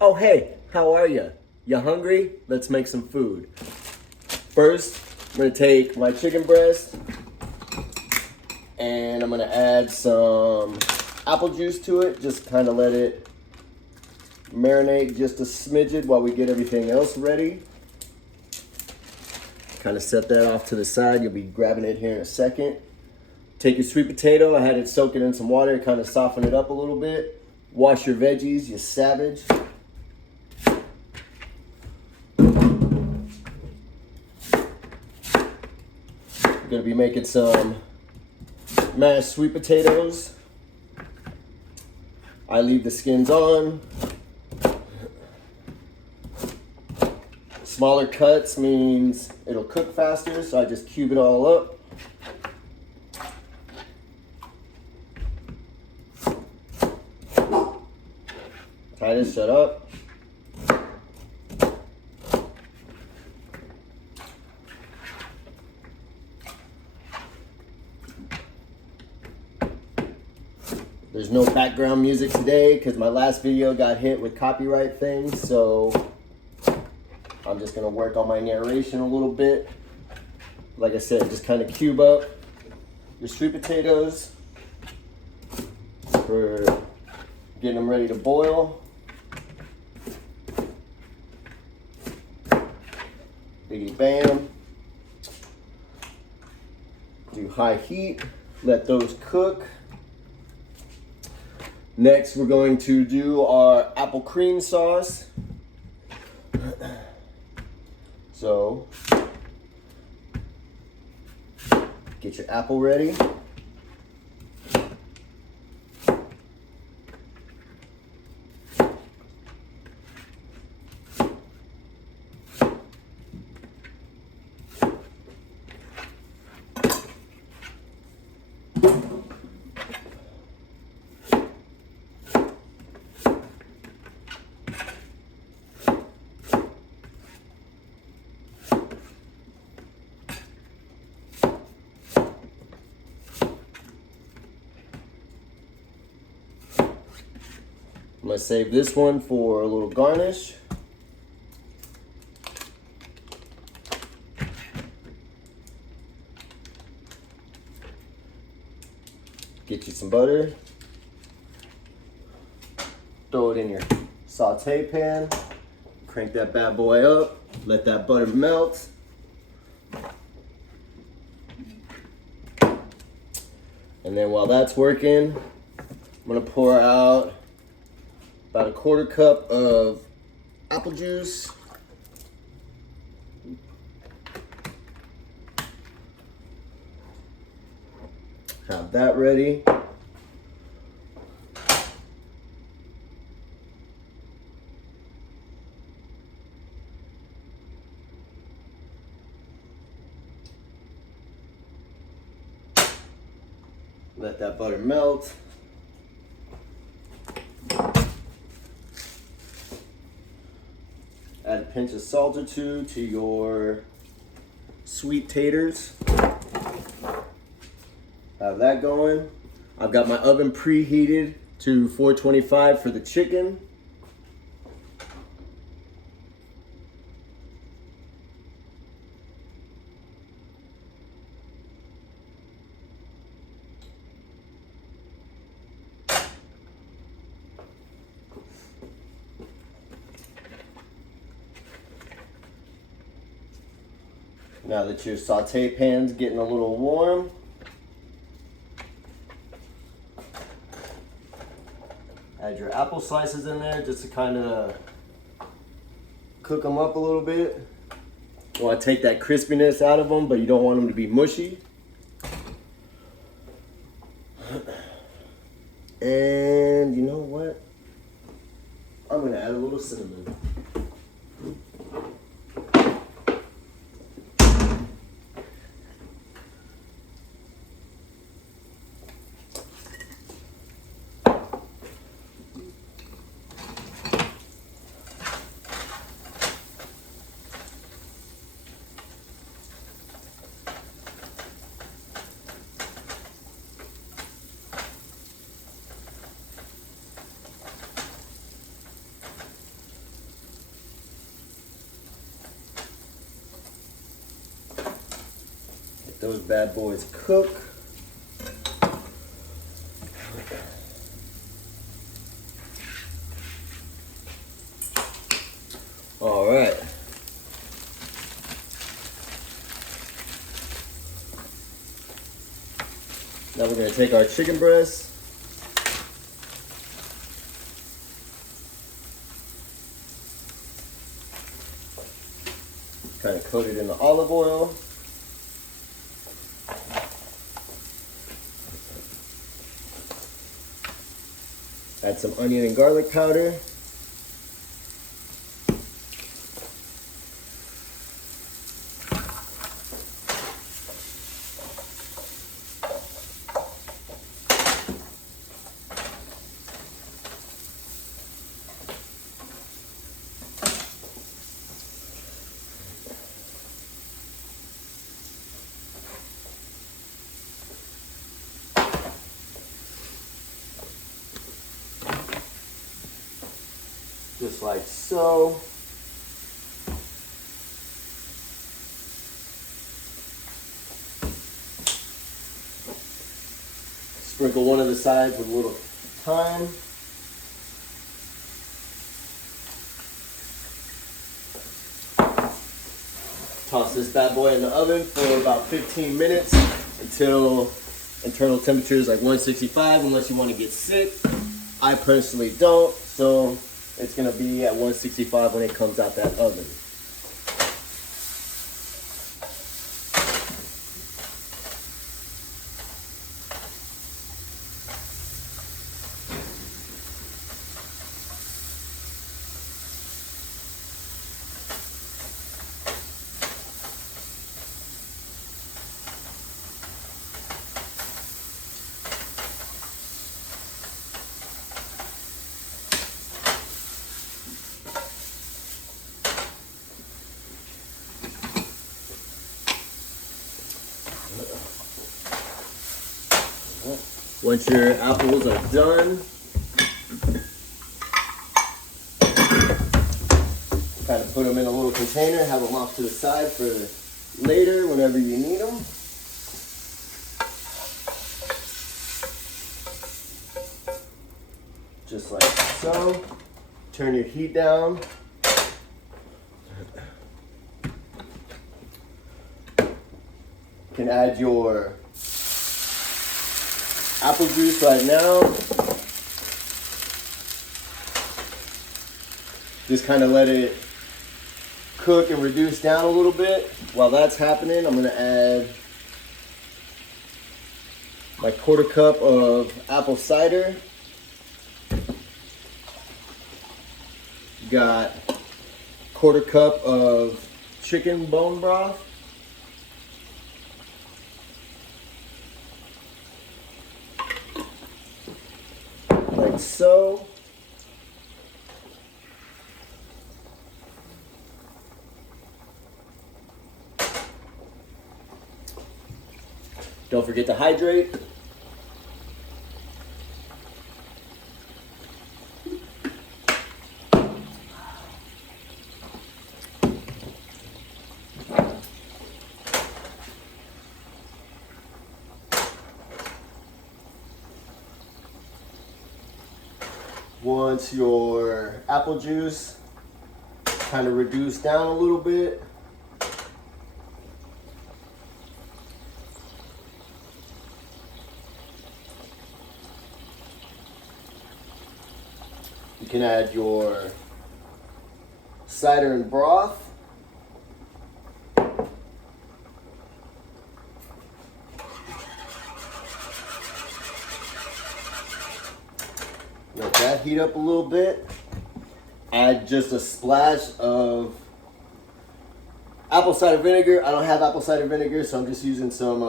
Oh, hey, how are you? You hungry? Let's make some food. First, I'm gonna take my chicken breast and I'm gonna add some apple juice to it. Just kind of let it marinate just a smidgen while we get everything else ready. Kind of set that off to the side. You'll be grabbing it here in a second. Take your sweet potato. I had it soak it in some water, kind of soften it up a little bit. Wash your veggies, you savage. We're gonna be making some mashed sweet potatoes. I leave the skins on. Smaller cuts means it'll cook faster, so I just cube it all up. Tie this shut up. There's no background music today because my last video got hit with copyright things, so I'm just gonna work on my narration a little bit. Like I said, just kind of cube up your sweet potatoes for getting them ready to boil. Biggie bam. Do high heat, let those cook. Next, we're going to do our apple cream sauce. So, get your apple ready. I'm gonna save this one for a little garnish. Get you some butter. Throw it in your saute pan. Crank that bad boy up. Let that butter melt. And then while that's working, I'm gonna pour out about a quarter cup of apple juice. Have that ready. Let that butter melt. Add a pinch of salt or two to your sweet taters. Have that going. I've got my oven preheated to 425 for the chicken. Now that your saute pan's getting a little warm, add your apple slices in there just to kind of cook them up a little bit. You want to take that crispiness out of them, but you don't want them to be mushy. And you know what? I'm going to add a little cinnamon. those bad boys cook. All right. Now we're going to take our chicken breast. Kind of coat it in the olive oil. Add some onion and garlic powder. Just like so. Sprinkle one of the sides with a little thyme. Toss this bad boy in the oven for about 15 minutes until internal temperature is like 165, unless you want to get sick. I personally don't, so it's going to be at 165 when it comes out that oven. Once your apples are done, kind of put them in a little container, have them off to the side for later whenever you need them. Just like so. Turn your heat down. You can add your apple juice right now. Just kind of let it cook and reduce down a little bit. While that's happening, I'm gonna add my 1/4 cup of apple cider. Got 1/4 cup of chicken bone broth. Like so. Don't forget to hydrate. Once your apple juice kind of reduced down a little bit, you can add your cider and broth. Let that heat up a little bit. Add just a splash of apple cider vinegar. I don't have apple cider vinegar, so I'm just using some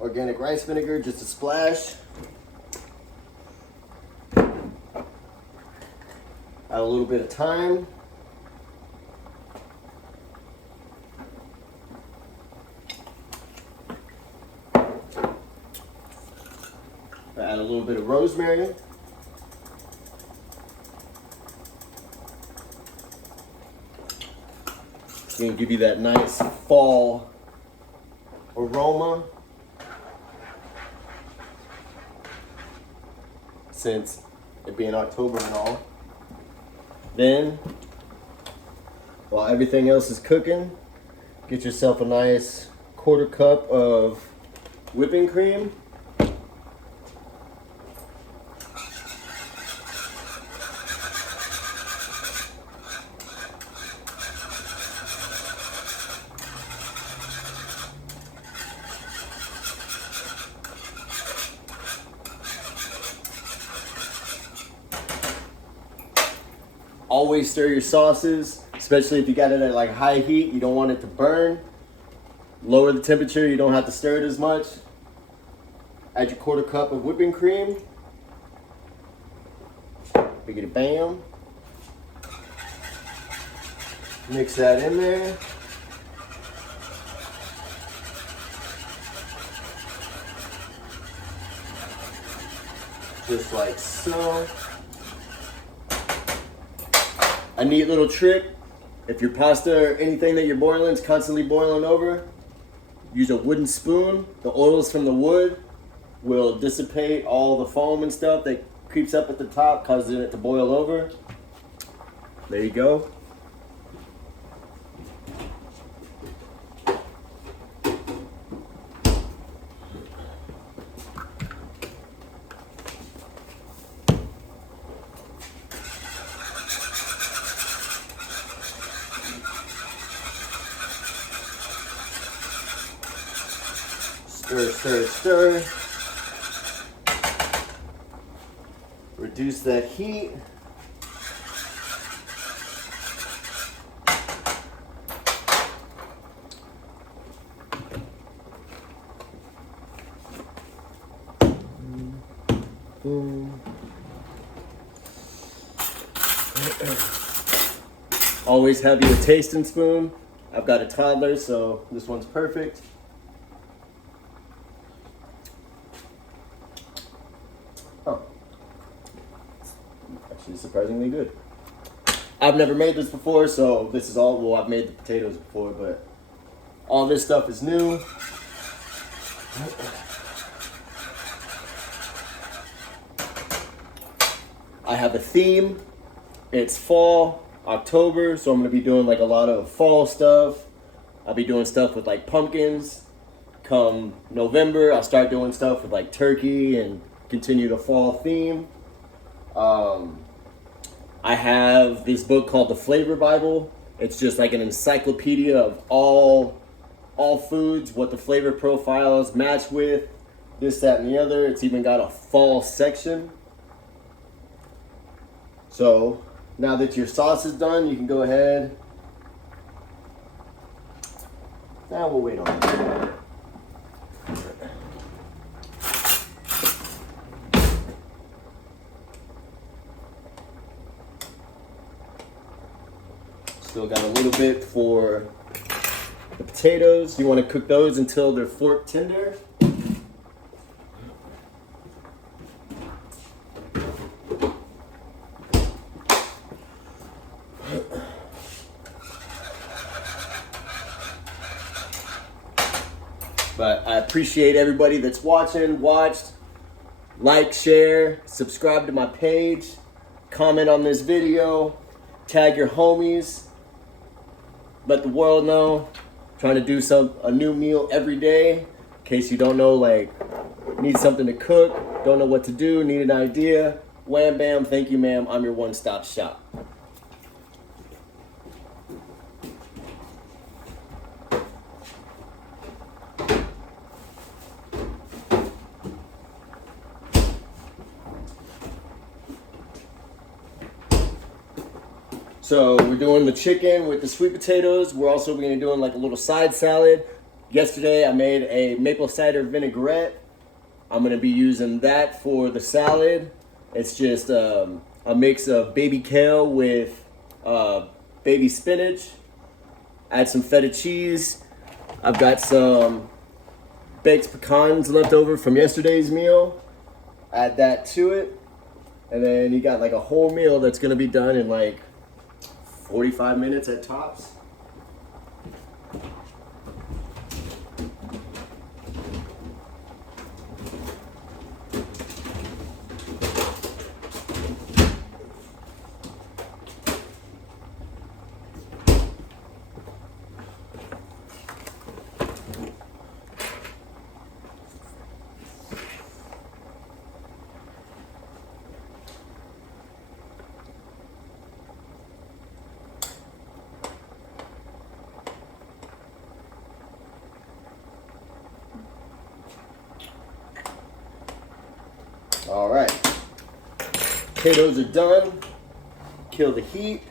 organic rice vinegar, just a splash. Add a little bit of thyme. Add a little bit of rosemary. It's gonna give you that nice fall aroma. since it being October and all. Then, while everything else is cooking, get yourself a nice 1/4 cup of whipping cream. Always stir your sauces, especially if you got it at like high heat. You don't want it to burn. Lower the temperature, you don't have to stir it as much. Add your 1/4 cup of whipping cream. Biggity bam. Mix that in there. Just like so. A neat little trick, if your pasta or anything that you're boiling is constantly boiling over, use a wooden spoon. The oils from the wood will dissipate all the foam and stuff that creeps up at the top, causing it to boil over. There you go. Stir, stir, stir. Reduce that heat. Always have you a tasting spoon. I've got a toddler, so this one's perfect. Oh, actually surprisingly good. I've never made this before, so this is all, well, I've made the potatoes before, but all this stuff is new. I have a theme. It's fall, October, so I'm gonna be doing like a lot of fall stuff. I'll be doing stuff with like pumpkins. Come November, I'll start doing stuff with like turkey and continue the fall theme. I have this book called the Flavor Bible. It's just like an encyclopedia of all foods, what the flavor profiles match with, this, that, and the other. It's even got a fall section. So now that your sauce is done, you can go ahead. Now we'll wait on it. Still got a little bit for the potatoes. You want to cook those until they're fork tender. But I appreciate everybody that's watched. Like, share, subscribe to my page, comment on this video, tag your homies, let the world know. Trying to do a new meal every day, in case you don't know, like, need something to cook, don't know what to do, need an idea. Wham bam, thank you ma'am, I'm your one-stop shop. So we're doing the chicken with the sweet potatoes. We're also going to be doing like a little side salad. Yesterday I made a maple cider vinaigrette. I'm going to be using that for the salad. It's just a mix of baby kale with baby spinach. Add some feta cheese. I've got some baked pecans left over from yesterday's meal. Add that to it. And then you got like a whole meal that's going to be done in like 45 minutes at tops. Potatoes are done. Kill the heat.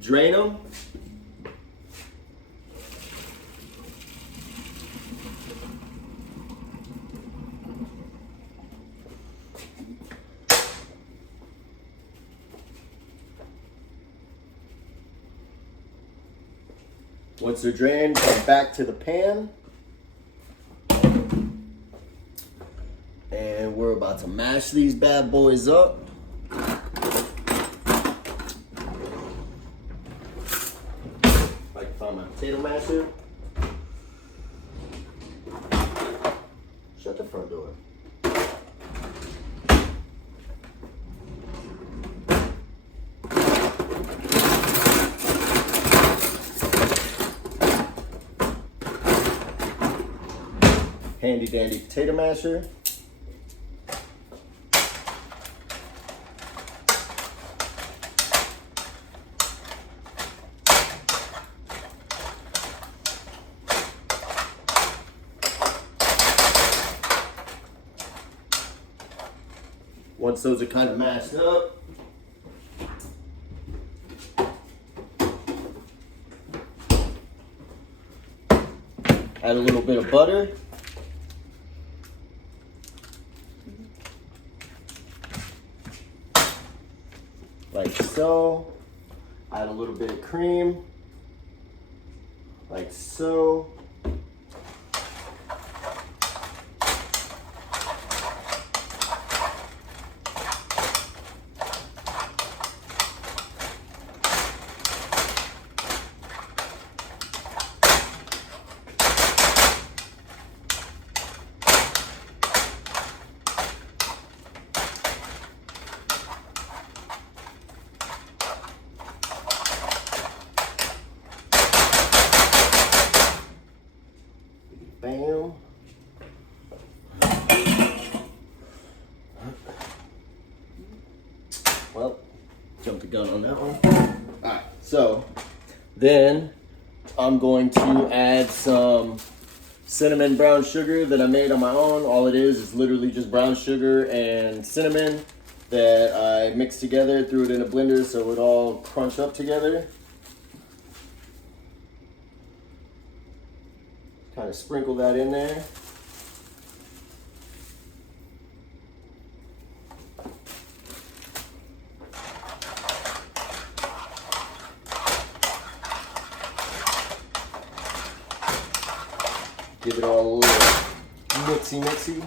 Drain them. Once they're drained, come back to the pan. And we're about to mash these bad boys up. I can find my potato masher. Shut the front door. Handy dandy potato masher. Once those are kind of mashed up, add a little bit of butter. Like so. Add a little bit of cream, like so. Bam. Well, jumped the gun on that one. All right, so then I'm going to add some cinnamon brown sugar that I made on my own. All it is literally just brown sugar and cinnamon that I mixed together, threw it in a blender so it would all crunch up together. Kind of sprinkle that in there. Give it all a little mixy.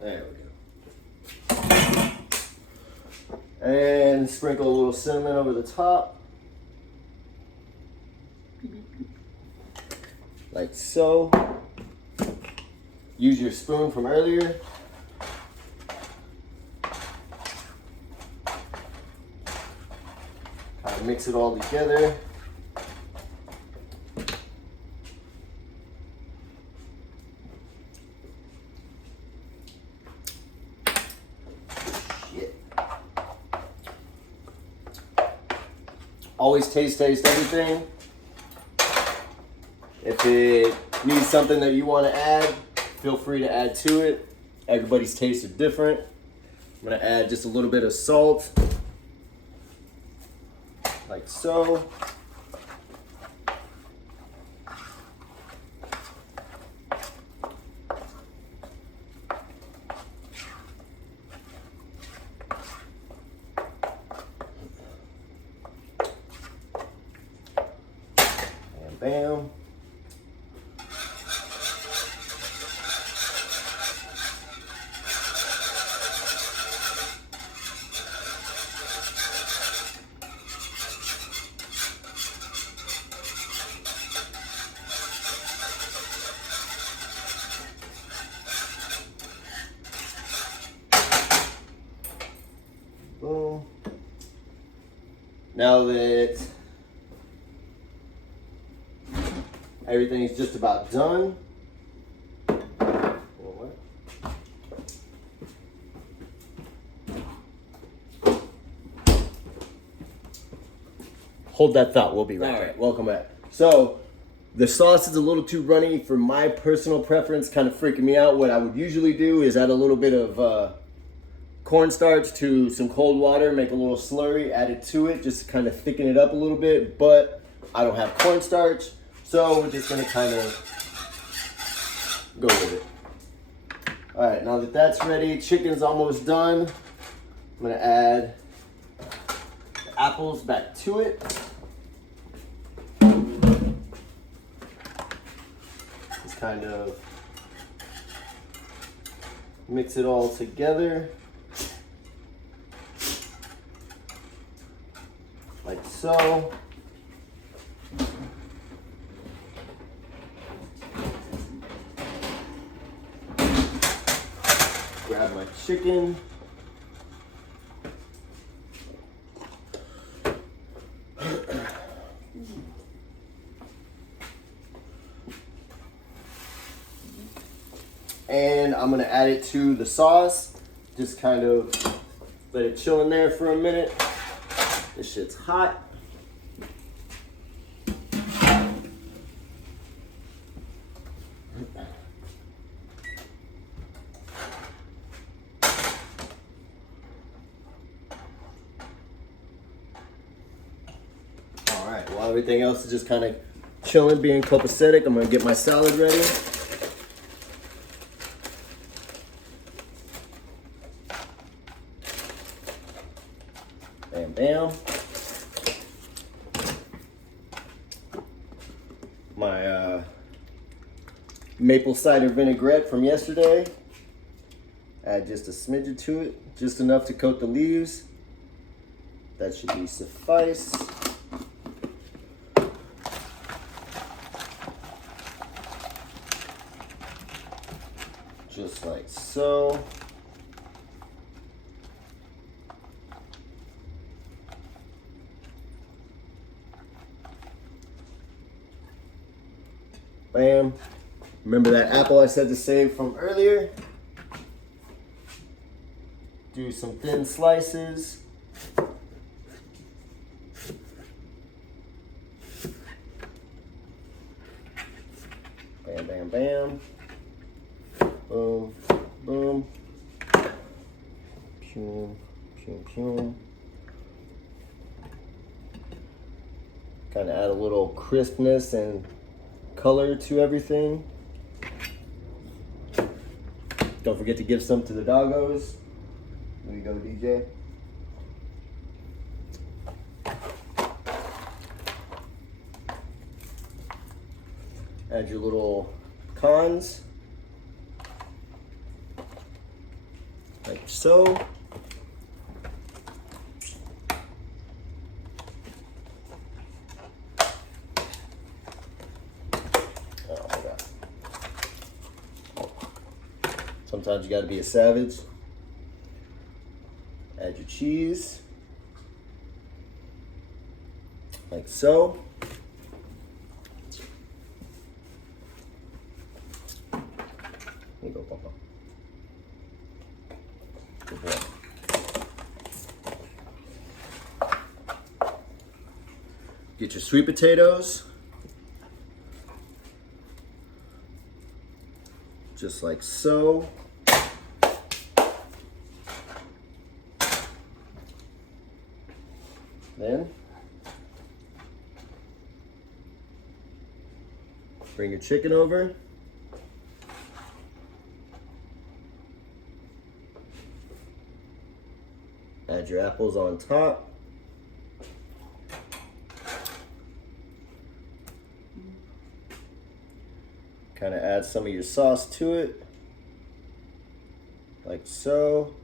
There we go. And sprinkle a little cinnamon over the top. Like so. Use your spoon from earlier. Kind of mix it all together. Always taste everything. If it needs something that you want to add, feel free to add to it. Everybody's tastes are different. I'm gonna add just a little bit of salt, like so. Bam. Boom. Now that everything's just about done. Hold that thought, we'll be right back. Welcome back. So, The sauce is a little too runny for my personal preference, kind of freaking me out. What I would usually do is add a little bit of cornstarch to some cold water, make a little slurry, add it to it, just to kind of thicken it up a little bit, but I don't have cornstarch, so we're just gonna kind of go with it. All right, now that that's ready, chicken's almost done. I'm gonna add the apples back to it. Just kind of mix it all together. Like so. Grab my chicken. And I'm gonna add it to the sauce. Just kind of let it chill in there for a minute. This shit's hot. All right, while everything else is just kind of chilling, being copacetic, I'm gonna get my salad ready. Bam, bam. My maple cider vinaigrette from yesterday. Add just a smidgen to it, just enough to coat the leaves. That should be suffice. Just like so. Bam. Remember that apple I said to save from earlier? Do some thin slices. Bam, bam, bam. Boom, boom. Pew, pew, pew. Kind of add a little crispness and color to everything. Don't forget to give some to the doggos. There you go, DJ. Add your little pecans. Like so. Sometimes you gotta be a savage. Add your cheese. Like so. Here you go, Papa. Good boy. Get your sweet potatoes. Just like so. Then bring your chicken over. Add your apples on top. Kind of add some of your sauce to it, like so.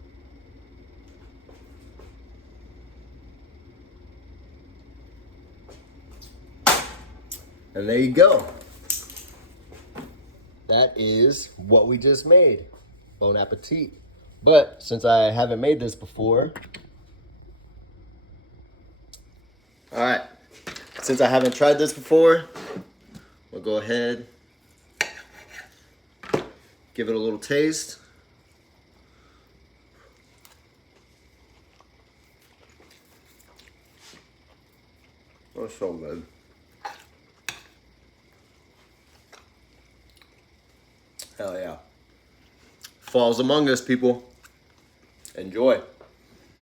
And there you go. That is what we just made. Bon appetit. But since I haven't made this before, all right, since I haven't tried this before, we'll go ahead, give it a little taste. Oh, so good. Fall's among us, people. Enjoy.